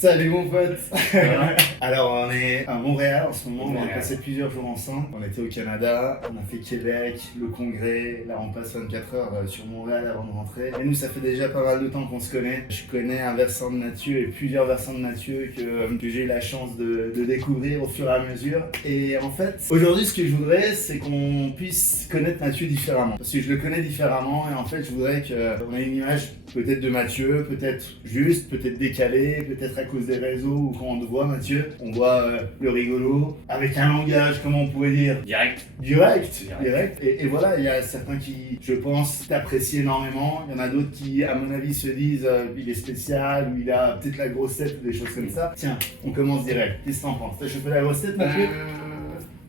Salut mon pote. Voilà. Alors on est à Montréal en ce moment, on a Montréal. passé plusieurs jours ensemble. On était au Canada, on a fait Québec, le congrès, là on passe 24 heures sur Montréal avant de rentrer. Et nous ça fait déjà pas mal de temps qu'on se connaît. Je connais un versant de Mathieu et plusieurs versants de Mathieu que j'ai eu la chance de découvrir au fur et à mesure. Et en fait, aujourd'hui ce que je voudrais c'est qu'on puisse connaître Mathieu différemment. Parce que je le connais différemment et en fait je voudrais qu'on ait une image peut-être de Mathieu, peut-être juste, peut-être décalée, peut-être à cause des réseaux ou quand on te voit Mathieu, on voit le rigolo, avec un langage, comment on pourrait dire, Direct. direct. Et voilà, il y a certains qui, je pense, t'apprécient énormément. Il y en a d'autres qui, à mon avis, se disent il est spécial ou il a peut-être la grosse tête ou des choses comme ça. Tiens, on commence direct. Qu'est-ce que t'en penses? T'as chopé la grosse tête, Mathieu?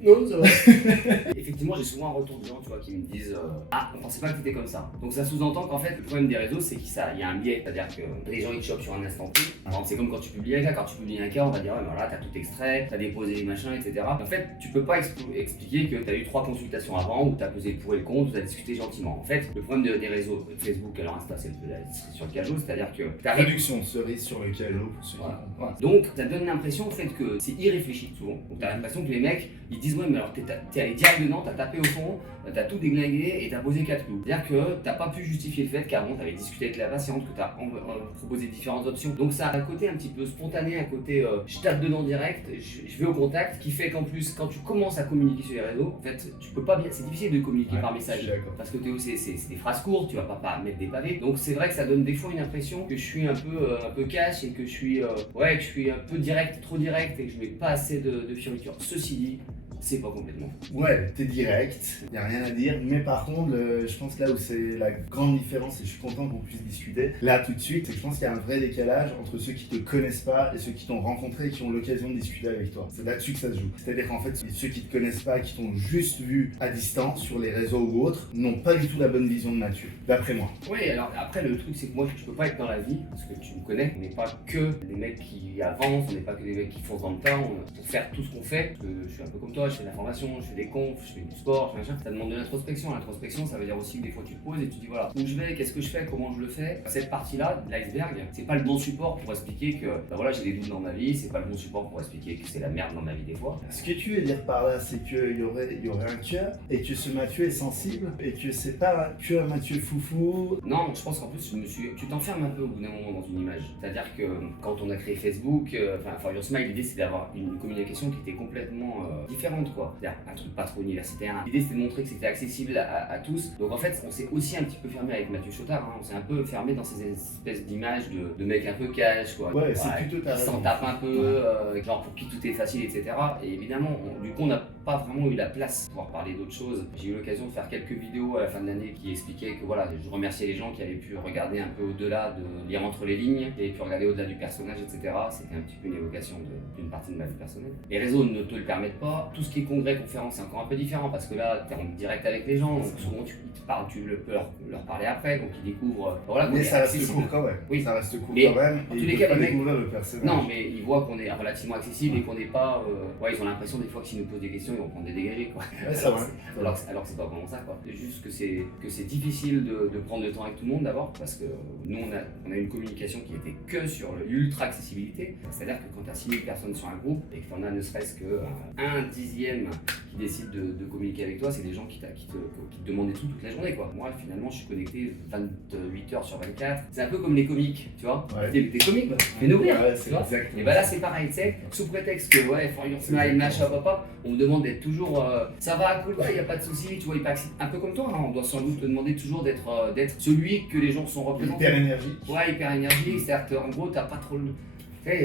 Non, ça va. Effectivement, j'ai souvent un retour de gens qui me disent Ah, on pensait pas que t'étais comme ça. Donc ça sous-entend qu'en fait, le problème des réseaux, c'est qu'il y a un biais. C'est-à-dire que les gens ils te chopent sur un instant T. Par exemple, c'est comme quand tu publies un cas. Quand tu publies un cas, on va dire ouais, voilà, t'as tout extrait, t'as déposé les machins, etc. En fait, tu peux pas expliquer que t'as eu 3 consultations avant, ou t'as pesé le pour et le contre, ou t'as discuté gentiment. En fait, le problème des réseaux, Facebook, alors Insta, c'est sur le cajot, c'est-à-dire que t'arrives. Traduction, cerise sur le cajot pour ceux qui comprennent. Donc, ça donne l'impression en fait que c'est irréfléchi souvent. Donc, t'as l'impression que les mecs ils disent ouais, mais alors t'es allé direct dedans, t'as tapé au fond, t'as tout déglingué et t'as posé 4 clous. C'est-à-dire que t'as pas pu justifier le fait qu'avant t'avais discuté avec la patiente, que t'as proposé différentes options. Donc, ça a un côté un petit peu spontané, un côté je tape dedans direct, je vais au contact, qui fait qu'en plus, quand tu commences à communiquer sur les réseaux, en fait, tu peux pas bien, c'est difficile de communiquer par message. Parce que c'est des phrases courtes, tu vas pas mettre des pavés. Donc, c'est vrai que ça donne des fois une impression que je suis un peu cash et que je suis que je suis un peu direct, trop direct et que je mets pas assez de fioriture. Ceci dit, c'est pas complètement. Ouais, t'es direct, y a rien à dire, mais par contre, je pense que là où c'est la grande différence, et je suis content qu'on puisse discuter, là tout de suite, c'est que je pense qu'il y a un vrai décalage entre ceux qui te connaissent pas et ceux qui t'ont rencontré et qui ont l'occasion de discuter avec toi. C'est là-dessus que ça se joue. C'est-à-dire qu'en fait, ceux qui te connaissent pas, qui t'ont juste vu à distance, sur les réseaux ou autres, n'ont pas du tout la bonne vision de Mathieu, d'après moi. Oui, alors après, le truc, c'est que moi, je peux pas être dans la vie, parce que tu me connais, on n'est pas que des mecs qui avancent, on n'est pas que des mecs qui foncent dans le tas, pour faire tout ce qu'on fait, parce que je suis un peu comme toi, je fais de la formation, je fais des confs, je fais du sport, machin. Ça demande de l'introspection. L'introspection, ça veut dire aussi que des fois tu te poses et tu te dis voilà, où je vais, qu'est-ce que je fais, comment je le fais. Cette partie-là, de l'iceberg, c'est pas le bon support pour expliquer que bah voilà, j'ai des doutes dans ma vie, c'est pas le bon support pour expliquer que c'est la merde dans ma vie des fois. Ce que tu veux dire par là, c'est qu'il y aurait un cœur et que ce Mathieu est sensible et que c'est pas que un Mathieu foufou. Non, je pense qu'en plus, tu t'enfermes un peu au bout d'un moment dans une image. C'est-à-dire que quand on a créé Facebook, For Your Smile, l'idée c'est d'avoir une communication qui était complètement différente, quoi. C'est-à-dire un truc pas trop universitaire. L'idée c'était de montrer que c'était accessible à tous. Donc en fait, on s'est aussi un petit peu fermé avec Mathieu Chotard. Hein. On s'est un peu fermé dans ces espèces d'images de mecs un peu cash, quoi. Ouais, c'est plutôt ta qui raison. s'en tapent un peu, genre pour qui tout est facile, etc. Et évidemment, du coup, on n'a pas vraiment eu la place pour pouvoir parler d'autres choses. J'ai eu l'occasion de faire quelques vidéos à la fin de l'année qui expliquaient que voilà, je remerciais les gens qui avaient pu regarder un peu au-delà, de lire entre les lignes, qui avaient pu regarder au-delà du personnage, etc. C'était un petit peu une évocation d'une partie de ma vie personnelle. Les réseaux ne te le permettent pas. Tout ce qui est congrès, conférence, c'est encore un peu différent parce que là, tu es en direct avec les gens, donc souvent ils te parlent, tu peux leur parler après, donc ils découvrent. Voilà, Mais ça reste court quand même. Oui. Ça reste court Mais quand même. en Et tous ils les peuvent cas, pas les mecs- découvrir le personnage. Non, mais ils voient qu'on est relativement accessible et qu'on n'est pas. Ils ont l'impression des fois que s'ils nous posent des questions, ils vont prendre des dégagés, quoi. Ouais, ça va. Alors que c'est pas vraiment ça, quoi. C'est juste que c'est difficile de prendre le temps avec tout le monde d'abord, parce que nous on a une communication qui était que sur l'ultra accessibilité. C'est-à-dire que quand tu as 6000 personnes sur un groupe et que tu en as ne serait-ce que un dixième qui décide de communiquer avec toi, c'est des gens qui te demandent des trucs toute la journée, quoi. Moi finalement je suis connecté 28 heures sur 24. C'est un peu comme les comiques, tu vois. Ouais. Des comiques, fais-nous rire, Ouais, tu c'est vois. exactement. Et bah là c'est pareil, tu sais, sous prétexte que ouais, For Your Smile, machin, papa, on me demande d'être toujours ça va, cool, ouais, y a pas de souci, tu vois, un peu comme toi, hein, on doit sans doute te demander toujours d'être celui que les gens sont représentés. Hyper énergie. Ouais, hyper énergie, c'est-à-dire qu'en gros, t'as pas trop le.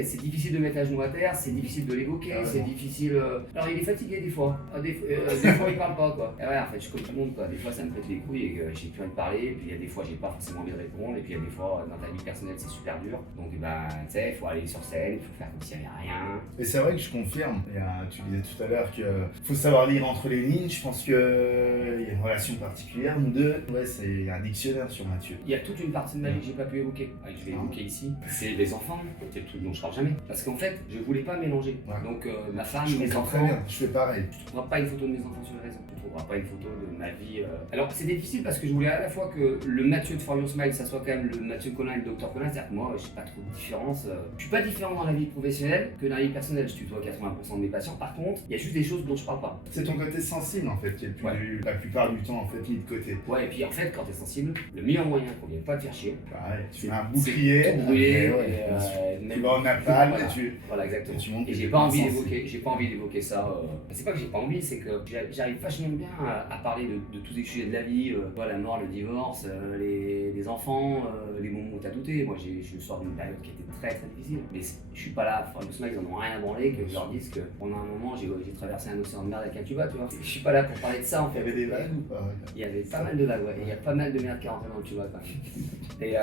C'est difficile de mettre à genoux à terre, c'est difficile de l'évoquer, Ah ouais, c'est non. difficile. Alors il est fatigué des fois, des fois il parle pas, quoi. Et ouais, en fait, je suis comme tout le monde, quoi. Des fois ça me pète les couilles et que j'ai plus envie de parler, et puis il y a des fois j'ai pas forcément envie de répondre, et puis il y a des fois dans ta vie personnelle c'est super dur. Donc ben, tu sais, il faut aller sur scène, il faut faire comme s'il n'y avait rien. Et c'est vrai que je confirme. Tu disais tout à l'heure qu'il faut savoir lire entre les lignes. Je pense qu'il y a une relation particulière, nous deux. Ouais, il y a un dictionnaire sur Mathieu. Il y a toute une partie de ma vie que j'ai pas pu évoquer, que je vais évoquer ici. C'est les enfants, c'est tout dont je parle jamais. Parce qu'en fait, je voulais pas mélanger. Ouais. Donc ma femme, Je mes comprends enfants, très bien, je fais pareil. tu trouveras pas une photo de mes enfants sur les réseaux. Tu trouveras pas une photo de ma vie. Alors c'est difficile parce que je voulais à la fois que le Mathieu de For Your Smile, ça soit quand même le Mathieu Collin et le Dr Collin. C'est-à-dire que moi, j'ai pas trop de différence. Je suis pas différent dans la vie professionnelle que dans la vie personnelle. Je tutoie 80% de mes patients. Par contre, il y a juste des choses dont je parle pas. C'est ton côté sensible en fait qui est le plus, Ouais. la plupart du temps en fait mis de côté. Ouais, et puis en fait, quand t'es sensible, le meilleur moyen qu'on vienne pas te faire chier, Pareil, tu mets un c'est bouclier, tout brûler, ouais, et, bien sûr. même- Tu vas en napalm Voilà. et tu Exactement. tu montes Et tes j'ai pas envie sensibles. d'évoquer ça. C'est pas que j'ai pas envie, c'est que j'arrive vachement bien à parler de tous les sujets de la vie, la mort, le divorce, les enfants, les moments où t'as douté. Moi, je sors d'une période qui était très très difficile. Mais je suis pas là, enfin, ils en ont rien à branler, que je leur dise que pendant un moment j'ai traversé un océan de merde avec un tuba, tu vois. Je suis pas là pour parler de ça en Il y fait. avait des vagues ou pas? Il y avait pas mal de vagues, ouais. Il y a pas mal de merde qui est rentrée dans le tuba quand même. Et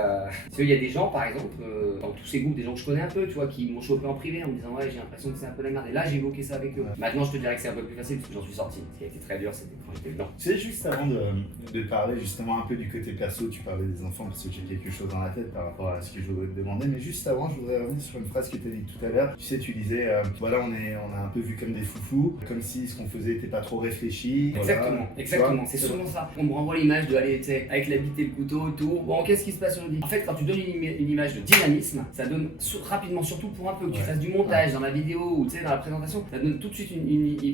il y a des gens, par exemple, dans tous ces groupes, des gens que je connais un peu, tu vois, qui m'ont chopé en privé en me disant ouais, j'ai l'impression que c'est un peu la merde. Et là, j'ai évoqué ça avec eux. Maintenant, je te dirais que c'est un peu plus facile parce que j'en suis sorti. Ce qui a été très dur, c'était quand j'étais dedans. Tu sais, juste avant de parler justement un peu du côté perso, tu parlais des enfants parce que j'ai quelque chose dans la tête par rapport à ce que je voudrais te demander, mais juste avant, je voudrais revenir sur une phrase que tu as dit tout à l'heure. Tu sais, tu disais, voilà, on a un peu vu comme des foufous, comme si ce qu'on faisait n'était pas trop réfléchi. Exactement, Voilà. exactement, Tu c'est vois, souvent ça. On me renvoie l'image de aller, tu sais, avec la bite et le couteau, tout. Bon, qu'est-ce qui se passe aujourd'hui? En fait, quand tu donnes une image de dynamisme, ça donne rapidement, surtout pour un peu que tu Ouais. fasses du montage dans la vidéo ou tu sais, dans la présentation, ça donne tout de suite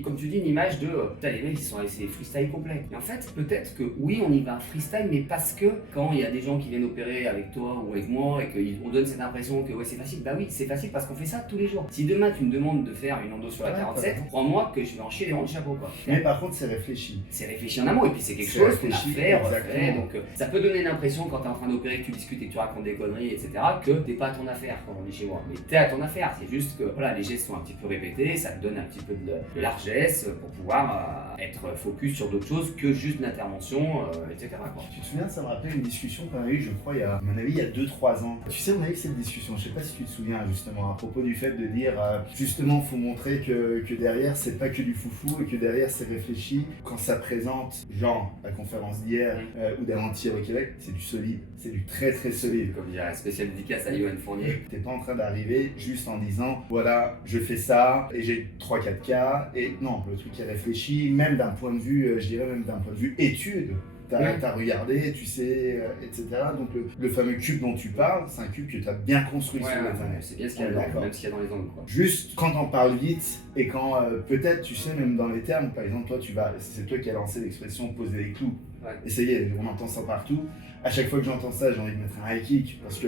comme tu dis, une image de putain, les mecs ils sont allés, c'est freestyle complet. Et en fait, peut-être que oui, on y va freestyle, mais parce que quand il y a des gens qui viennent opérer avec toi ou avec moi et qu'on donne cette impression que ouais, c'est facile, bah oui, c'est facile parce qu'on fait ça tous les jours. Si demain tu me demandes de faire une endo sur la Ouais, 47, ouais. crois-moi que je vais en chier les rangs de chapeau quoi. Mais par contre, c'est réfléchi. C'est réfléchi en amont et puis c'est quelque C'est chose qu'on a réfléchi, fait, refait. exactement. Donc ça peut donner l'impression quand tu es en train d'opérer, que tu discutes et que tu racontes des conneries, etc., que t'es pas à ton affaire quand on est chez moi. Mais t'es à ton affaire, c'est juste que voilà, les gestes sont un petit peu répétés, ça te donne un petit peu de largesse pour pouvoir être focus sur d'autres choses que juste l'intervention, etc. quoi. Tu te souviens, ça me rappelle une discussion qu'on a eue, je crois, à mon avis, il y a 2-3 ans. Tu sais, on a eu cette discussion, je sais pas si tu te souviens, justement, à propos du fait de dire, justement, faut montrer que derrière, c'est pas que du foufou et que derrière, c'est réfléchi. Quand ça présente, genre, la conférence d'hier ou d'avant-hier au Québec, c'est du solide, c'est du très très solide. Comme dirait spécial dédicace à Yoann Fournier. T'es pas en train d'arriver juste en disant, voilà, je fais ça et j'ai 3-4 cas. Et non, le truc est réfléchi, même d'un point de vue, je dirais même d'un point de vue étude. T'as regardé, tu sais, etc. Donc le fameux cube dont tu parles, c'est un cube que tu as bien construit sur la planète. C'est bien ce qu'il y a dedans, même ce qu'il y a dans les angles. Quoi. Juste quand on parle vite et quand peut-être, tu sais, même dans les termes, par exemple, toi, c'est toi qui as lancé l'expression poser les clous. Ouais. Et ça y est, on entend ça partout. À chaque fois que j'entends ça, j'ai envie de mettre un high kick parce que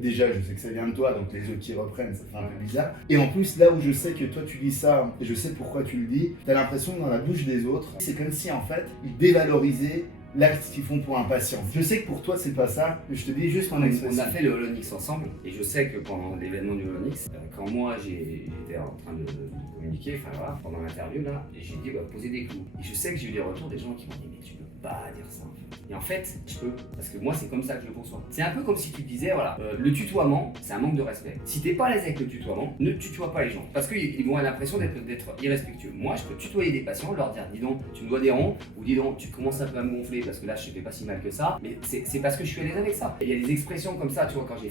déjà, je sais que ça vient de toi, donc les autres qui reprennent, ça fait un peu bizarre. Et en plus, là où je sais que toi tu dis ça, et je sais pourquoi tu le dis, t'as l'impression que dans la bouche des autres, c'est comme si en fait, ils dévalorisaient l'acte qu'ils font pour un patient. Je sais que pour toi c'est pas ça, mais je te dis juste mon On expression. a fait le Holonix ensemble et je sais que pendant l'événement du Holonix, quand moi j'étais en train de communiquer, enfin voilà, pendant l'interview là, et j'ai dit bah, poser des clous. Et je sais que j'ai eu des retours des gens qui m'ont dit mais tu peux pas dire ça en fait. Et en fait, je peux, parce que moi c'est comme ça que je le conçois. C'est un peu comme si tu disais voilà, le tutoiement c'est un manque de respect. Si t'es pas à l'aise avec le tutoiement, ne tutoie pas les gens. Parce qu'ils vont avoir l'impression d'être irrespectueux. Moi je peux tutoyer des patients, leur dire dis donc tu me dois des ronds, ou dis donc tu commences un peu à me gonfler parce que là je fais pas si mal que ça, mais c'est parce que je suis à l'aise avec ça. Il y a des expressions comme ça, tu vois, quand j'ai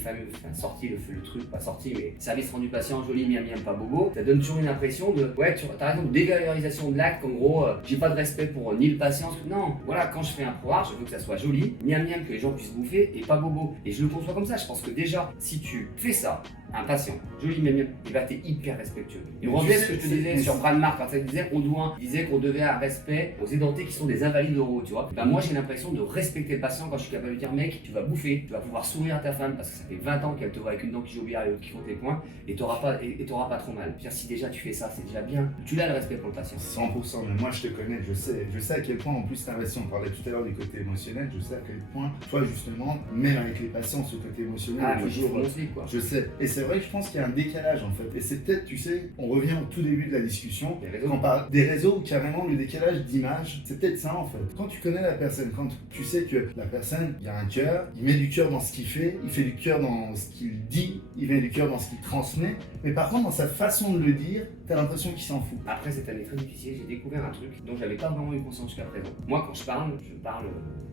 sorti le truc, pas sorti, mais service rendu patient, joli, miam miam, pas bobo, ça donne toujours une impression de, ouais, t'as raison, de dévalorisation de l'acte, qu'en gros, j'ai pas de respect pour ni le patient, non, voilà, quand je fais un pro art, je veux que ça soit joli, miam miam, que les gens puissent bouffer, et pas bobo. Et je le conçois comme ça, je pense que déjà, si tu fais ça, un patient, joli miam miam, et bah t'es hyper respectueux. Et on revient à ce que je te disais sur Brandmark, quand il disait qu'on devait un respect aux édentés qui sont des invalides oraux, tu vois. Bah moi j'ai l'impression de respecter le patient quand je suis capable de dire mec, tu vas bouffer, tu vas pouvoir sourire à ta femme parce que ça fait 20 ans qu'elle te voit avec une dent qui joue bien et l'autre qui compte les points, et t'auras pas trop mal. Dire si déjà tu fais ça, c'est déjà bien. Tu l'as le respect pour le patient. 100%, mais moi je te connais, je sais à quel point en plus t'investis. On parlait tout à l'heure du côté émotionnel, je sais à quel point toi justement, même avec les patients, ce côté émotionnel est toujours. Quoi. Je sais, et c'est vrai que je pense qu'il y a un décalage en fait, et c'est peut-être, tu sais, on revient au tout début de la discussion, quand on parle des réseaux où carrément le décalage d'image, c'est peut-être ça en fait. Quand tu connais la personne, quand tu sais que la personne, il y a un cœur, il met du cœur dans ce qu'il fait du cœur dans ce qu'il dit, il met du cœur dans ce qu'il transmet, mais par contre dans sa façon de le dire, t'as l'impression qu'il s'en fout. Après cette année très difficile, j'ai découvert un truc dont j'avais pas vraiment eu conscience jusqu'à présent. Moi quand je parle,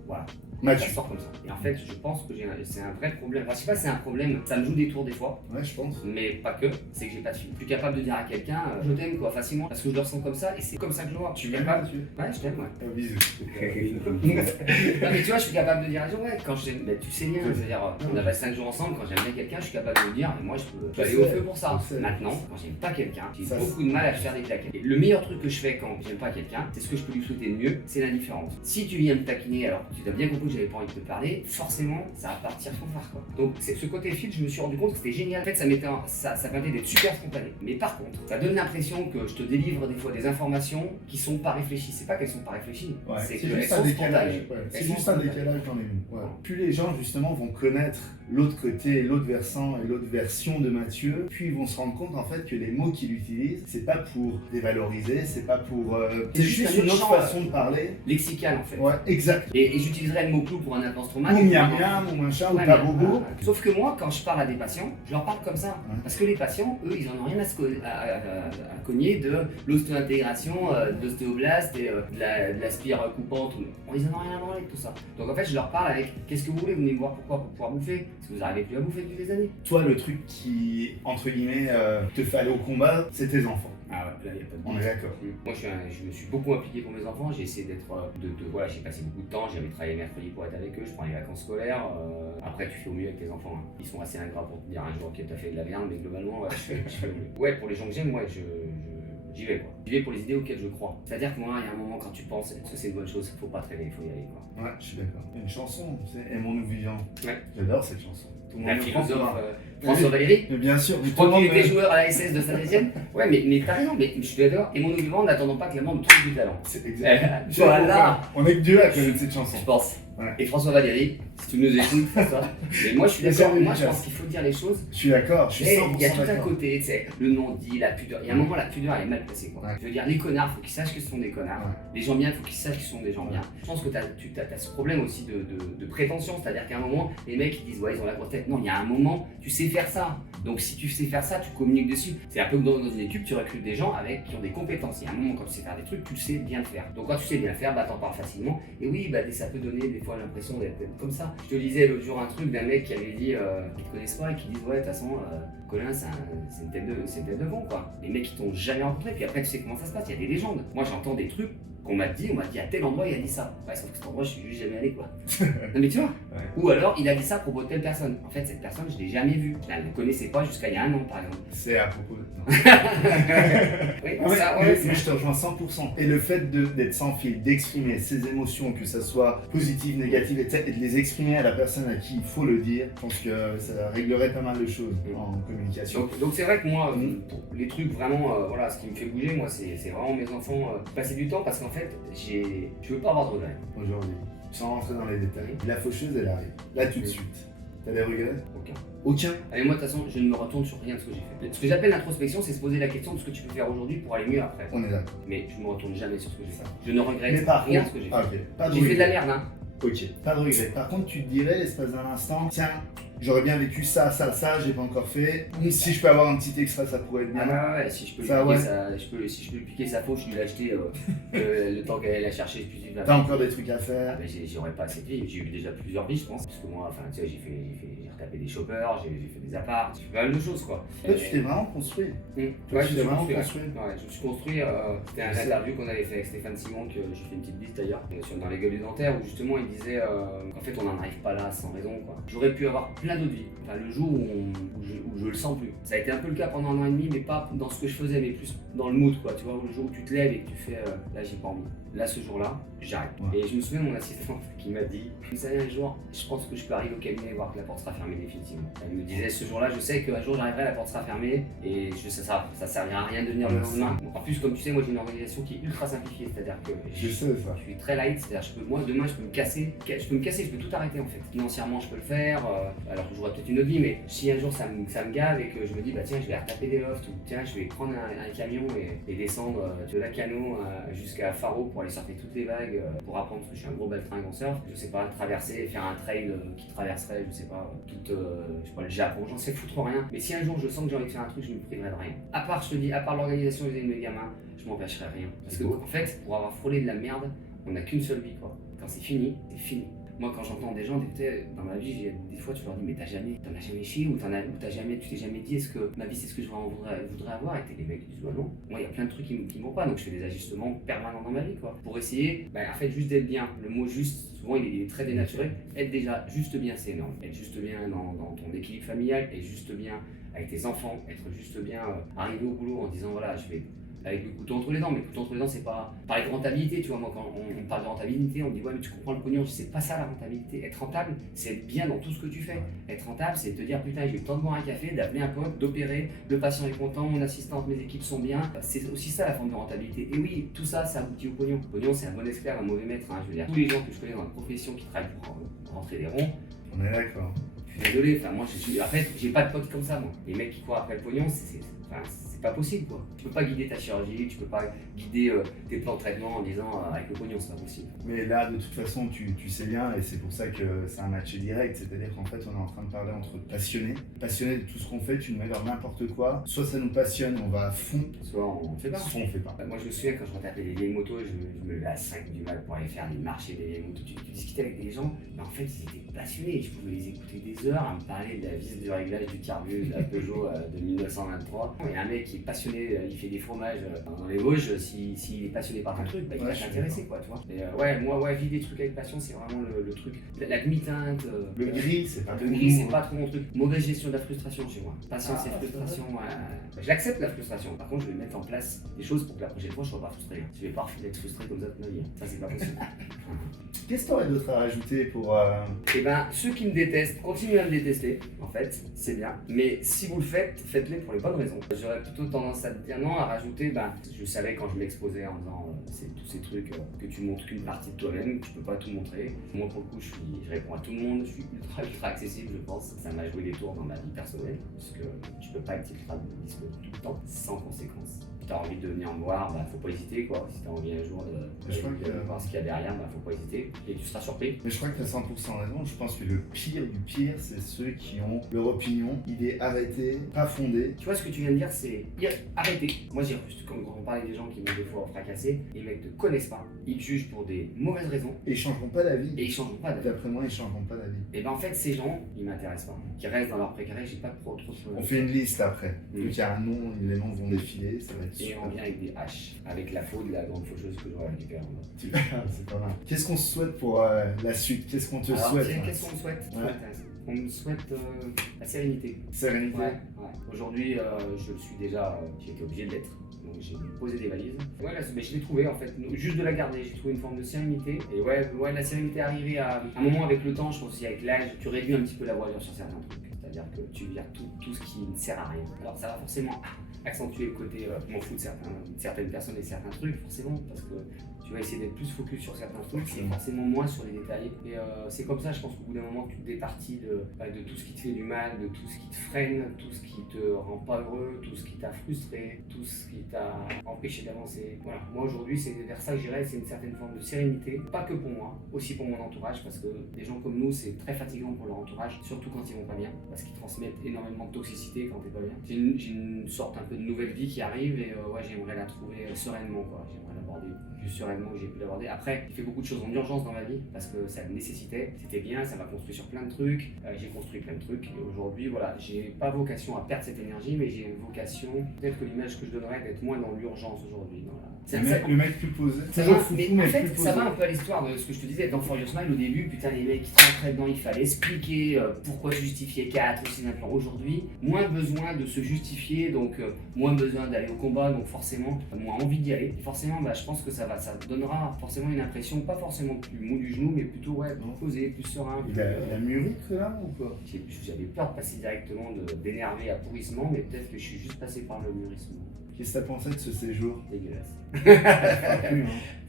voilà. Ça sort comme ça. Et en fait, je pense que c'est un vrai problème. Enfin, je sais pas si c'est un problème, ça me joue des tours des fois. Ouais, je pense. Mais pas que, c'est que j'ai pas de filtre. Je suis capable de dire à quelqu'un, je t'aime quoi, facilement, parce que je le ressens comme ça et c'est comme ça que je le vois. Tu m'aimes pas, tu Ouais, je t'aime, ouais. Bisous. Non, mais tu vois, je suis capable de dire à gens, ouais, quand je bah, tu sais bien, je veux dire, on a passé 5 jours ensemble, quand j'aime bien quelqu'un, je suis capable de le dire, et moi je peux aller au feu pour ça. Maintenant, quand j'aime pas quelqu'un, j'ai beaucoup de mal à faire des claquettes. Et le meilleur truc que je fais quand j'aime pas quelqu'un, c'est ce que je peux lui souhaiter de mieux, c'est l'indifférence. Si tu viens me taquiner alors que tu as bien compris que j'avais pas envie de te parler, forcément, ça va partir trop fort, quoi. Donc, ce côté fil, je me suis rendu compte que c'était génial. En fait, ça permettait d'être super spontané. Mais par contre, ça donne l'impression que je te délivre des fois des informations qui sont pas réfléchies. C'est pas qu'elles sont pas réfléchies, c'est qu'elles sont spontanées. C'est juste un décalage dans les mots. Plus les gens justement vont connaître l'autre côté, l'autre versant et l'autre version de Mathieu, puis ils vont se rendre compte en fait que les mots qu'il utilise, c'est pas pour dévaloriser, c'est pas pour... c'est juste une autre façon de parler. Lexical en fait. Ouais, exact. Et j'utiliserai le mot clou pour un intense traumatique. Ou miam miam, ou machin, ou pas bobo. Sauf que moi, quand je parle à des patients, je leur parle comme ça. Parce que les patients, eux, ils en ont rien à cogner de l'ostéo-intégration, de l'ostéoblast et de la spire coupante. Ils en ont rien à branler de tout ça. Donc en fait, je leur parle avec qu'est-ce que vous voulez, vous venez me voir pourquoi? Pour pouvoir bouffer. Parce que vous n'arrivez plus à bouffer depuis des années. Toi, le truc qui, entre guillemets, te fait aller au combat, c'est tes enfants. Ah ouais, là, il n'y a pas de... On est d'accord. Moi, je me suis beaucoup impliqué pour mes enfants. J'ai essayé d'être... voilà, j'ai passé beaucoup de temps. J'avais travaillé mercredi pour être avec eux. Je prends les vacances scolaires. Après, tu fais au mieux avec tes enfants. Hein. Ils sont assez ingrats pour te dire un jour que tu as fait de la merde, mais globalement, ouais, je fais au mieux. Ouais, pour les gens que j'aime, j'y vais quoi. J'y vais pour les idées auxquelles je crois. C'est-à-dire que moi, il y a un moment quand tu penses que c'est une bonne chose, faut pas traîner, il faut y aller quoi. Ouais, je suis d'accord. Il y a une chanson, c'est Aimons-nous vivants. Ouais. J'adore cette chanson. Tout le monde La le philosophe François Valéry. Mais bien sûr. Je crois qu'il était joueur à la SS de Saint-Etienne. Ouais, mais t'as raison, mais je suis d'accord. Aimons-nous vivants en n'attendant pas que la monde trouve du talent. C'est exact. Voilà. On est que deux à connaître cette chanson. Je pense. Ouais. Et François Valéry, si tu nous écoutes, c'est ça. Mais moi, je suis d'accord. Moi, je pense qu'il faut dire les choses. Je suis d'accord. Je suis 100% d'accord. Il y a tout un côté, tu sais, le non-dit, la pudeur. Il y a un moment, la pudeur, elle est mal placée. Quoi. Ouais. Je veux dire, les connards, il faut qu'ils sachent que ce sont des connards. Ouais. Les gens bien, il faut qu'ils sachent que ce sont des gens bien. Je pense que tu as ce problème aussi de prétention. C'est-à-dire qu'à un moment, les mecs, ils disent, ouais, ils ont la grosse tête. Non, il y a un moment, tu sais faire ça. Donc, si tu sais faire ça, tu communiques dessus. C'est un peu comme dans une équipe, tu recrutes des gens qui ont des compétences. Il y a un moment, quand tu sais faire des trucs, tu le sais bien le faire. Donc, quand tu sais bien le faire, bah, t'en parles facilement. Et oui, bah, ça peut donner des fois l'impression d'être comme ça. Je te lisais l'autre jour un truc d'un mec qui avait dit qu'ils te connaissent pas et qui dit ouais de toute façon Colin c'est une tête de con quoi. Les mecs qui t'ont jamais rencontré puis après tu sais comment ça se passe, il y a des légendes. Moi j'entends des trucs qu'on m'a dit à tel endroit il a dit ça. Ouais sauf que cet endroit je suis juste jamais allé quoi. Non mais tu vois. Ouais. Ou alors il a dit ça à propos de telle personne. En fait cette personne je l'ai jamais vue. Je la connaissais pas jusqu'à il y a un an par exemple. C'est à propos de... Oui, ça, ouais, je te rejoins 100%. Et le fait d'être sans fil, d'exprimer ses émotions, que ça soit positive, négative, etc., et de les exprimer à la personne à qui il faut le dire, je pense que ça réglerait pas mal de choses en communication. Donc c'est vrai que moi, pour les trucs vraiment, voilà, ce qui me fait bouger, moi, c'est vraiment mes enfants, passer du temps parce qu'en fait, je veux pas avoir de regrets. Aujourd'hui, sans rentrer dans les détails, la faucheuse, elle arrive, là tout de suite. T'as des regrets? Aucun. Allez, moi de toute façon, je ne me retourne sur rien de ce que j'ai fait. Ce que j'appelle l'introspection, c'est se poser la question de ce que tu peux faire aujourd'hui pour aller mieux après. On est d'accord. Mais je ne me retourne jamais sur ce que j'ai fait. Je ne regrette rien de ce que j'ai fait. Okay. J'ai fait de la merde, hein. Ok, pas de regret. Par contre, tu te dirais l'espace d'un instant, tiens, j'aurais bien vécu ça, j'ai pas encore fait. Si je peux avoir un petit extra, ça pourrait être bien. Ah ouais, si je peux si je peux lui piquer sa fauche, je lui l'acheter le temps qu'elle la chercher, puis t'as encore des trucs à faire. J'aurais pas assez de vie, j'ai eu déjà plusieurs vies, je pense. Parce que moi, enfin, tu sais, j'ai retapé des choppers, j'ai fait des apparts, j'ai fait pas mal de choses quoi. Toi, tu t'es vraiment construit. Ouais, je me suis vraiment construit. Ouais, je me suis construit. C'était un interview qu'on avait fait avec Stéphane Simon, que j'ai fait une petite bise d'ailleurs, dans les gueules du dentaire, où justement il disait qu'en fait on n'en arrive pas là sans raison quoi. J'aurais pu avoir plein d'autres vies. Enfin, le jour où je le sens plus. Ça a été un peu le cas pendant 1 an et demi, mais pas dans ce que je faisais, mais plus dans le mood quoi. Tu vois, le jour où tu te lèves et que tu fais là j'ai pas envie. Là ce jour-là, j'arrête. Ouais. Et je me souviens de mon assistante qui m'a dit, vous savez un jour, je pense que je peux arriver au cabinet et voir que la porte sera fermée définitivement. Elle me disait ce jour-là, je sais qu'un jour j'arriverai, la porte sera fermée et ça servira à rien de venir le lendemain. En plus comme tu sais, moi j'ai une organisation qui est ultra simplifiée, c'est-à-dire que je suis très light, c'est-à-dire moi demain je peux me casser, je peux tout arrêter en fait. Financièrement je peux le faire, alors que j'aurai peut-être une autre vie, mais si un jour ça me gave et que je me dis bah tiens je vais retaper des lofts ou tiens je vais prendre un camion et descendre de Lacano jusqu'à Faro pour aller sortir toutes les vagues pour apprendre, parce que je suis un gros baltringue en surf, je sais pas, traverser, faire un trail qui traverserait, je sais pas, je sais pas, le Japon, j'en sais foutre rien. Mais si un jour je sens que j'ai envie de faire un truc, je me priverai de rien. À part, je te dis, à part l'organisation des mes gamins, je m'empêcherai rien. Parce que en fait, pour avoir frôlé de la merde, on n'a qu'une seule vie quoi. Quand c'est fini, c'est fini. Moi, quand j'entends des gens, dans ma vie, des fois, tu leur dis, mais t'en as jamais chié ou tu t'es jamais dit, est-ce que ma vie, c'est ce que je voudrais avoir? Et les mecs disent, bah non. Moi, il y a plein de trucs qui ne vont pas, donc je fais des ajustements permanents dans ma vie, quoi. Pour essayer, en fait, juste d'être bien. Le mot juste, souvent, il est très dénaturé. Être déjà juste bien, c'est énorme. Être juste bien dans ton équilibre familial, être juste bien avec tes enfants, être juste bien arrivé au boulot en disant, voilà, je vais avec le couteau entre les dents, mais le couteau entre les dents, c'est pas parler de rentabilité, tu vois. Moi, quand on parle de rentabilité, on me dit ouais, mais tu comprends le pognon, c'est pas ça la rentabilité. Être rentable, c'est être bien dans tout ce que tu fais. Être rentable, c'est te dire putain, j'ai eu le temps de boire un café, d'appeler un pote, d'opérer, le patient est content, mon assistante, mes équipes sont bien. C'est aussi ça la forme de rentabilité. Et oui, tout ça, ça aboutit au pognon. Le pognon, c'est un bon esclave, un mauvais maître. Hein. Je veux dire, tous les gens que je connais dans la profession qui travaillent pour rentrer des ronds. On est d'accord. Je suis désolé, moi, en fait, j'ai pas de potes comme ça, moi. Les mecs qui courent après le pognon, c'est pas possible, quoi. Tu peux pas guider ta chirurgie, tu peux pas guider tes plans de traitement en disant avec le pognon, c'est pas possible. Mais là, de toute façon, tu sais bien, et c'est pour ça que c'est un match direct, c'est-à-dire qu'en fait, on est en train de parler entre passionnés de tout ce qu'on fait, tu nous mets dans n'importe quoi, soit ça nous passionne, on va à fond, soit on fait pas. Soit on fait pas. Moi, je me souviens quand je retapais des vieilles motos, je me levais à 5 du mat pour aller faire des marchés des vieilles motos. Tu discutais avec des gens, mais en fait, ils étaient passionnés, je pouvais les écouter des heures à me parler de la vis de réglage du carbu de la Peugeot de 1923. Il y a un mec qui est passionné, il fait des fromages dans les Vosges, s'il est passionné par un truc, il va s'intéresser, quoi, tu vois. Et moi, vivre des trucs avec passion, c'est vraiment le truc. La demi-teinte, le gris, c'est pas trop mon truc. Mauvaise gestion de la frustration chez moi. Patience et frustration, j'accepte la frustration. Par contre, je vais mettre en place des choses pour que la prochaine fois, je ne sois pas frustré. Je vais pas être frustré comme ça toute ma vie. Ça, c'est pas possible. Qu'est-ce que tu aurais d'autre à rajouter pour... Eh ben, ceux qui me détestent, continuez à me détester, en fait, c'est bien. Mais si vous le faites, faites-les pour les bonnes raisons. J'aurais plutôt tendance à dire non, à rajouter, je savais quand je m'exposais en disant tous ces trucs que tu montres qu'une partie de toi-même, tu peux pas tout montrer. Moi, pour le coup, je réponds à tout le monde, je suis ultra accessible, je pense. Ça m'a joué des tours dans ma vie personnelle, parce que tu peux pas être ultra disponible tout le temps, sans conséquence. Si t'as envie de venir me voir, faut pas hésiter, quoi. Si t'as envie un jour de voir ce qu'il y a derrière, faut pas hésiter et tu seras surpris. Mais je crois que tu as 100% raison. Je pense que le pire du pire, c'est ceux qui ont leur opinion, idée arrêtée, pas fondée. Tu vois, ce que tu viens de dire, c'est arrêter. Moi, quand on parlait des gens qui m'ont des fois fracassé, les mecs te connaissent pas, ils te jugent pour des mauvaises raisons. Et ils changeront pas d'avis. D'après moi, ils changeront pas d'avis. Et en fait, ces gens, ils m'intéressent pas. Qui restent dans leur précaré, j'ai pas trop de On fait une liste après. Donc il y a un nom, les noms vont défiler, ça va être super. Et on vient avec des haches, avec la faute de la grande faucheuse que j'aurais récupérée. C'est pas mal. Qu'est-ce qu'on se souhaite pour la suite? Qu'est-ce qu'on te souhaite? Qu'est-ce qu'on me souhaite? On me souhaite la sérénité. Sérénité. Ouais. Aujourd'hui, je le suis déjà, j'ai été obligé de l'être. Donc j'ai dû poser des valises. Mais je l'ai trouvé en fait, juste de la garder, j'ai trouvé une forme de sérénité. Et la sérénité est arrivée à un moment avec le temps, je pense aussi avec l'âge, tu réduis un petit peu la voilure sur certains trucs. C'est-à-dire que tu vires tout ce qui ne sert à rien. Alors ça va forcément accentuer le côté m'en fous de certaines personnes et certains trucs, forcément, parce que tu vas essayer d'être plus focus sur certains trucs, c'est forcément moins sur les détails. Et c'est comme ça, je pense qu'au bout d'un moment, tu te départis de tout ce qui te fait du mal, de tout ce qui te freine, tout ce qui te rend pas heureux, tout ce qui t'a frustré, tout ce qui t'a empêché d'avancer. Voilà, moi aujourd'hui, c'est vers ça que j'irais, c'est une certaine forme de sérénité, pas que pour moi, aussi pour mon entourage, parce que des gens comme nous, c'est très fatigant pour leur entourage, surtout quand ils vont pas bien, parce qu'ils transmettent énormément de toxicité quand t'es pas bien. J'ai une sorte un peu de nouvelle vie qui arrive et j'aimerais la trouver sereinement, quoi. J'aimerais l'aborder plus sereinement que j'ai pu l'aborder. Après, j'ai fait beaucoup de choses en urgence dans ma vie parce que ça le nécessitait. C'était bien, ça m'a construit sur plein de trucs. J'ai construit plein de trucs et aujourd'hui, voilà, j'ai pas vocation à perdre cette énergie, mais j'ai vocation, peut-être que l'image que je donnerais, d'être moins dans l'urgence aujourd'hui. Le mec plus posé. Ça va un peu à l'histoire de ce que je te disais dans Furious Smile au début. Putain, les mecs qui rentraient dedans, il fallait expliquer pourquoi justifier 4 ou 6 implants. Aujourd'hui, moins besoin de se justifier, donc moins besoin d'aller au combat, donc forcément moins envie d'y aller. Et forcément, je pense que ça donnera forcément une impression, pas forcément plus mou du genou, mais plutôt plus posé, plus serein. Il a mûri là ou quoi? J'avais peur de passer directement d'énervé à pourrissement, mais peut-être que je suis juste passé par le mûrissement. Qu'est-ce que t'as pensé de ce séjour? Dégueulasse.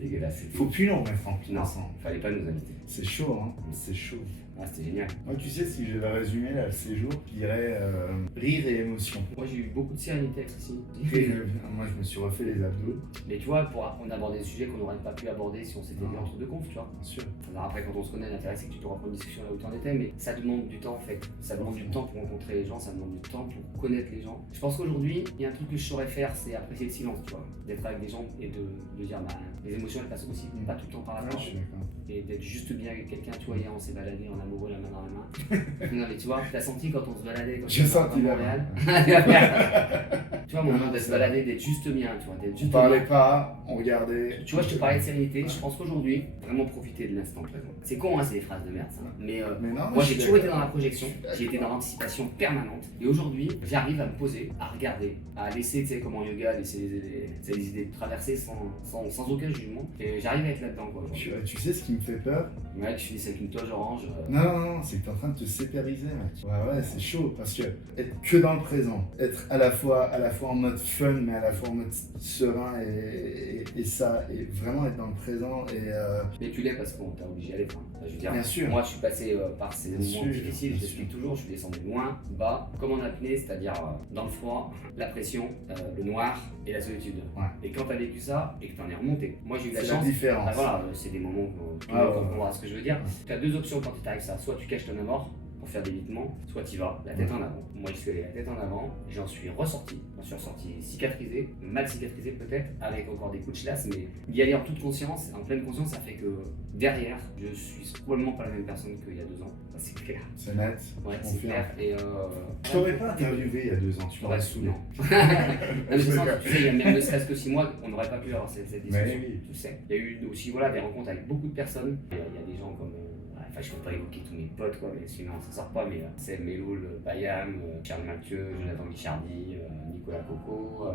Dégueulasse. Faut plus l'en remettre en Non, fallait pas nous inviter. C'est chaud, hein. C'est chaud. Ah, c'était génial. Moi, tu sais, si je devais résumer là, le séjour, je dirais rire et émotion. Moi, j'ai eu beaucoup de sérénité avec ceci. Moi, je me suis refait les abdos, Mais tu vois, on abordait des sujets qu'on n'aurait pas pu aborder si on s'était mis entre deux confs, tu vois. bien sûr. Alors après, quand on se connaît, l'intérêt c'est que tu peux reprendre une discussion là où tu en étais, mais ça demande du temps en fait. Ça demande du temps pour rencontrer les gens, ça demande du temps pour connaître les gens. Je pense qu'aujourd'hui, il y a un truc que je saurais faire, c'est apprécier le silence, tu vois. D'être avec des gens et de dire, bah, les émotions elles passent aussi pas tout le temps par la Ouais, je parole. suis d'accord. Et d'être juste bien avec quelqu'un, tu vois, hier on s'est baladé en amoureux, la main dans la main. Non mais tu vois, t'as senti quand on se baladait, quand J'ai on senti à la Montréal. Tu vois, mon Non, moment d'être c'est- baladé, d'être juste bien, tu vois, d'être On juste parlait bien. pas, on regardait. Tu vois, je te parlais de sérénité, je pense qu'aujourd'hui, vraiment profiter de l'instant présent. C'est con, hein, c'est des phrases de merde, ça. Mais Mais non, moi, je j'ai suis toujours été d'accord. dans la projection, j'ai été dans l'anticipation permanente. Et aujourd'hui, j'arrive à me poser, à regarder, à laisser, tu sais, comme en yoga, laisser les idées traverser sans aucun jugement. Et j'arrive à être là-dedans, quoi. Tu sais ce qui me fait peur? Ouais, je finis avec une toge orange. Non, c'est que t'es en train de te sépariser, mec. Ouais, c'est chaud parce que être que dans le présent, être à la fois en mode fun, mais à la fois en mode serein et ça, et vraiment être dans le présent et Mais tu l'es parce qu'on t'a obligé à l'être. Hein. Je veux dire, bien sûr. moi, je suis passé par ces Bien moments sûr, difficiles, bien je t'explique toujours, je suis descendu loin, bas, comme en apnée, c'est-à-dire dans le froid, la pression, le noir et la solitude. Ouais. Et quand t'as vécu ça et que t'en es remonté, moi j'ai eu la C'est chance. la différence. Ah, voilà, c'est des moments où tout le Ah, monde ouais. comprendra ce que je veux dire. Tu as deux options quand tu t'arrives ça. Soit tu caches ton amour pour faire d'évitement, soit tu vas, la tête en avant. Moi, je suis allé la tête en avant, j'en suis ressorti. J'en suis ressorti cicatrisé, mal cicatrisé peut-être, avec encore des coups de chiasse, mais d'y aller en toute conscience, en pleine conscience, ça fait que derrière, je suis probablement pas la même personne qu'il y a 2 ans. Ça, c'est clair. C'est net. Ouais, On c'est fait clair. Et Je t'aurais pas interviewé il y a 2 ans, tu m'aurais saoulé. Non. Non, mais c'est ça, tu sais, il y a même ne serait-ce que 6 mois, on n'aurait pas pu avoir cette discussion. Mais oui. Tu sais. Il y a eu aussi voilà, des rencontres avec beaucoup de personnes. Il y a des gens comme. Enfin, je ne peux pas évoquer tous mes potes, quoi, mais sinon on s'en sort pas. Mais c'est Meloul, Bayam, Charles Mathieu, Jonathan Guichardi, Nicolas Coco,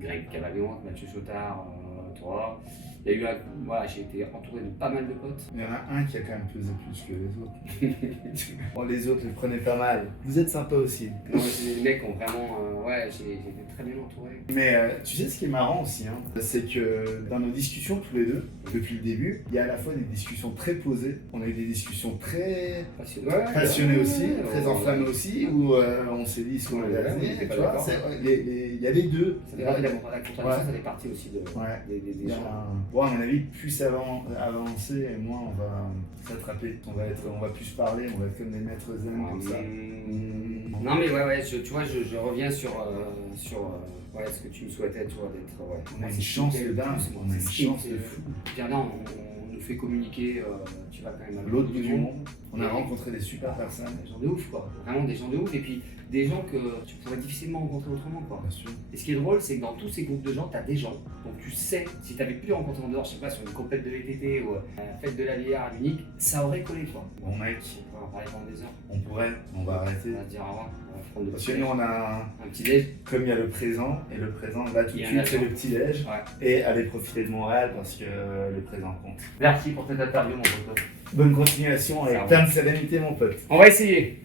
Greg Cavalion, Mathieu Chotard, toi. Il y a eu voilà, j'ai été entouré de pas mal de potes. Il y en a un qui a quand même pesé plus que les autres. Bon, les autres le prenaient pas mal. Vous êtes sympa aussi. Non, les mecs ont vraiment. Ouais, j'ai été très bien entouré. Mais tu sais ce qui est marrant aussi, hein, c'est que dans nos discussions tous les deux, depuis le début, il y a à la fois des discussions très posées, on a eu des discussions très passionnées aussi, très enflammées aussi, où on s'est dit ce qu'on allait dire, tu vois. Il y a les deux. Ça fait partie de la contradiction, Ouais. ça fait partie aussi de, Ouais. des Il y a gens. bon, à mon avis, plus ça va avancer et moins on va s'attraper. On va plus se parler, on va être comme des maîtres zen comme ça. Non mais ouais, tu vois, je reviens sur ouais, ce que tu me souhaitais, tu vois, d'être. Ouais. On a Moi, une c'est chance ce qui me de plaît le dingue, plus, moi. on a C'est une ce qui me chance de plaît. fou. Bien là, on nous fait communiquer, tu vas quand même à L'autre bout du monde, on a rencontré des super personnes. Des gens de ouf, quoi. Vraiment des gens de ouf. Et puis des gens que tu pourrais difficilement rencontrer autrement, quoi. Bien sûr. Et ce qui est drôle, c'est que dans tous ces groupes de gens, tu as des gens. Donc tu sais, si tu avais pu les rencontrer en dehors, je sais pas, sur une compète de VTT ou la fête de la bière à Munich, ça aurait collé, quoi. Bon mec, On pourrait en parler pendant des heures. on pourrait, on va arrêter. On va se dire au revoir. On va prendre le Parce petit que nous déj. on a, Un petit déj. comme il y a le présent, et le présent là tout de Il y a un suite c'est avion. le petit déj. Ouais. Et allez profiter de Montréal parce que le présent compte. Merci pour cette interview, mon pote. Bonne continuation Ça avec va. plein de sérénité mon pote. On va essayer.